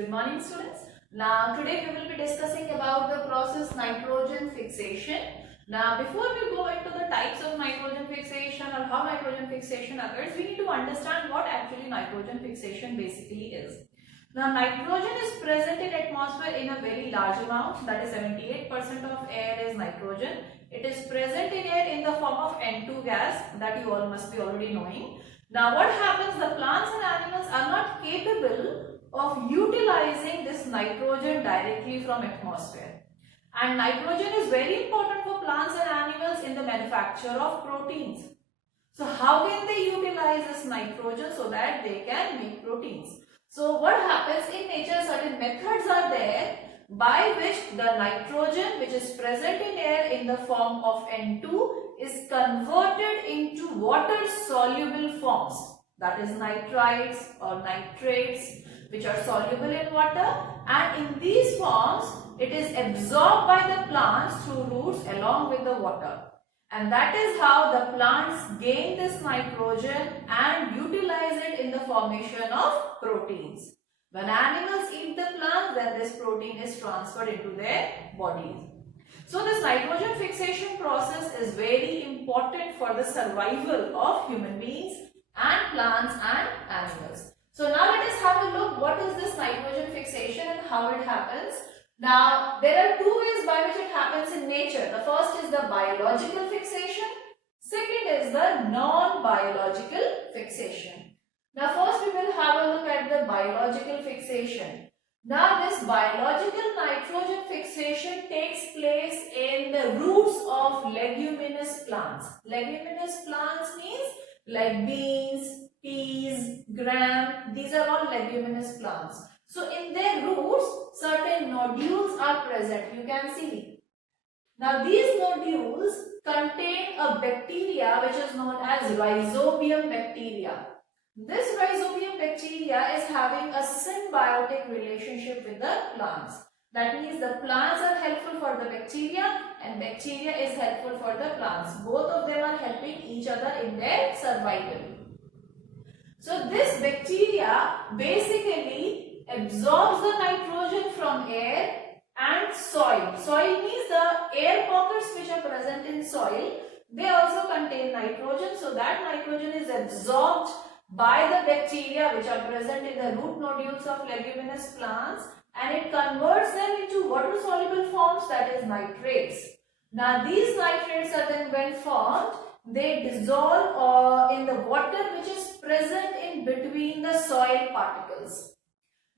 Good morning, students. Now today we will be discussing about the process nitrogen fixation. Now before we go into the types of nitrogen fixation or how nitrogen fixation occurs, we need to understand what actually nitrogen fixation basically is. Now nitrogen is present in atmosphere in a very large amount, that is 78% of air is nitrogen. It is present in air in the form of N2 gas that you all must be already knowing. Now what happens, the plants and animals are not capable of utilizing this nitrogen directly from atmosphere. And nitrogen is very important for plants and animals in the manufacture of proteins. So how can they utilize this nitrogen so that they can make proteins? So what happens in nature, certain methods are there by which the nitrogen which is present in air in the form of N2 is converted into water soluble forms, that is nitrites or nitrates, which are soluble in water, and in these forms it is absorbed by the plants through roots along with the water, and that is how the plants gain this nitrogen and utilize it in the formation of proteins. When animals eat the plant, then this protein is transferred into their bodies. So this nitrogen fixation process is very important for the survival of human beings and plants and animals. So now let us have a look what is this nitrogen fixation and how it happens. Now there are two ways by which it happens in nature. The first is the biological fixation. Second is the non-biological fixation. Now first we will have a look at the biological fixation. Now this biological nitrogen fixation takes place in the roots of leguminous plants. Leguminous plants means like beans, peas, gram, these are all leguminous plants. So in their roots, certain nodules are present, you can see. Now these nodules contain a bacteria which is known as rhizobium bacteria. This rhizobium bacteria is having a symbiotic relationship with the plants. That means the plants are helpful for the bacteria and bacteria is helpful for the plants. Both of them are helping each other in their survival. So this bacteria basically absorbs the nitrogen from air and soil. Soil means the air pockets which are present in soil. They also contain nitrogen. So that nitrogen is absorbed by the bacteria which are present in the root nodules of leguminous plants, and it converts them into water soluble forms, that is nitrates. Now these nitrates are then when formed, they dissolve in the water which is present in between the soil particles.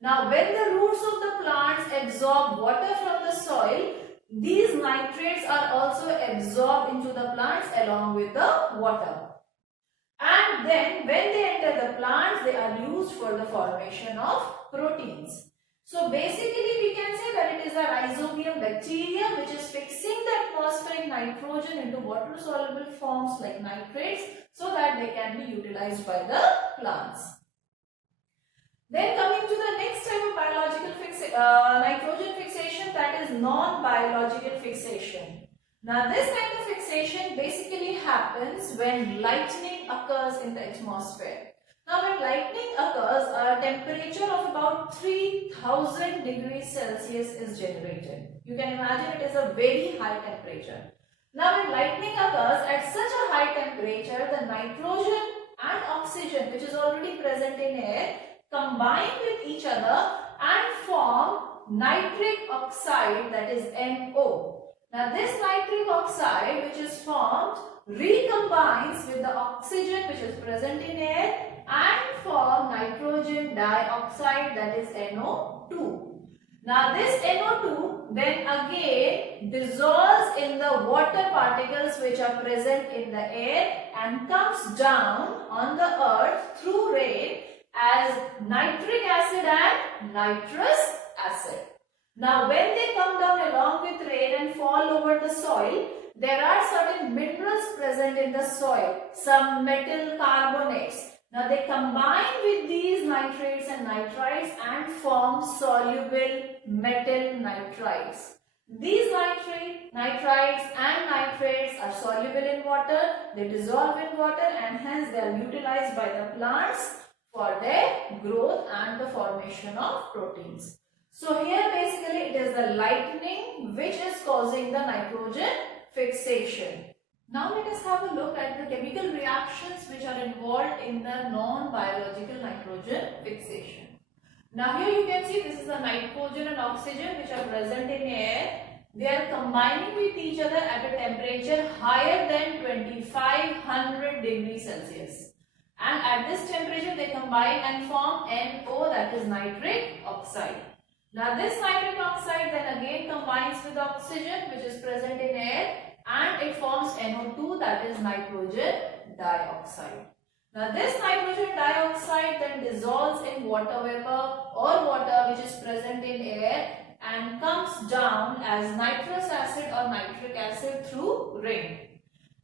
Now when the roots of the plants absorb water from the soil, these nitrates are also absorbed into the plants along with the water. And then when they enter the plants, they are used for the formation of proteins. So basically we can say that it is a rhizobium bacteria which is fixing the atmospheric nitrogen into water soluble forms like nitrates so that they can be utilized by the plants. Then coming to the next type of biological nitrogen fixation, that is non-biological fixation. Now this kind of fixation basically happens when lightning occurs in the atmosphere. Now when lightning occurs, a temperature of about 3000 degrees Celsius is generated. You can imagine it is a very high temperature. Now when lightning occurs at such a high temperature, the nitrogen and oxygen which is already present in air combine with each other and form nitric oxide, that is NO. Now this nitric oxide which is formed recombines with the oxygen which is present in air and form nitrogen dioxide, that is NO2. Now this NO2 then again dissolves in the water particles which are present in the air and comes down on the earth through rain as nitric acid and nitrous acid. Now when they come down along with rain and fall over the soil, there are certain minerals present in the soil, some metal carbonates. Now they combine with these nitrates and nitrites and form soluble metal nitrites. These nitrites and nitrates are soluble in water, they dissolve in water and hence they are utilized by the plants for their growth and the formation of proteins. So here basically it is the lightning which is causing the nitrogen fixation. Now let us have a look at the chemical reactions which are involved in the non-biological nitrogen fixation. Now here you can see this is the nitrogen and oxygen which are present in air. They are combining with each other at a temperature higher than 2500 degrees Celsius. And at this temperature they combine and form NO, that is nitric oxide. Now this nitric oxide then again combines with oxygen which is present in air and it forms NO2, that is nitrogen dioxide. Now this nitrogen dioxide then dissolves in water vapor or water which is present in air and comes down as nitrous acid or nitric acid through rain.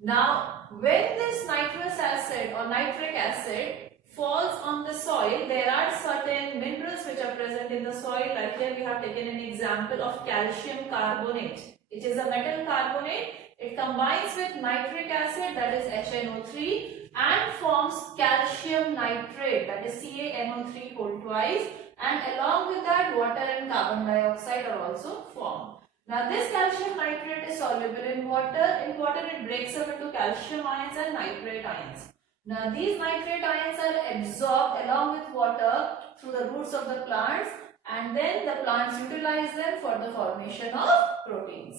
Now when this nitrous acid or nitric acid falls on the soil, there are certain minerals which are present in the soil. Like here we have taken an example of calcium carbonate. It is a metal carbonate. It combines with nitric acid, that is HNO3, and forms calcium nitrate, that is CaNO3 whole twice, and along with that water and carbon dioxide are also formed. Now this calcium nitrate is soluble in water. In water it breaks up into calcium ions and nitrate ions. Now these nitrate ions are absorbed along with water through the roots of the plants, and then the plants utilize them for the formation of proteins.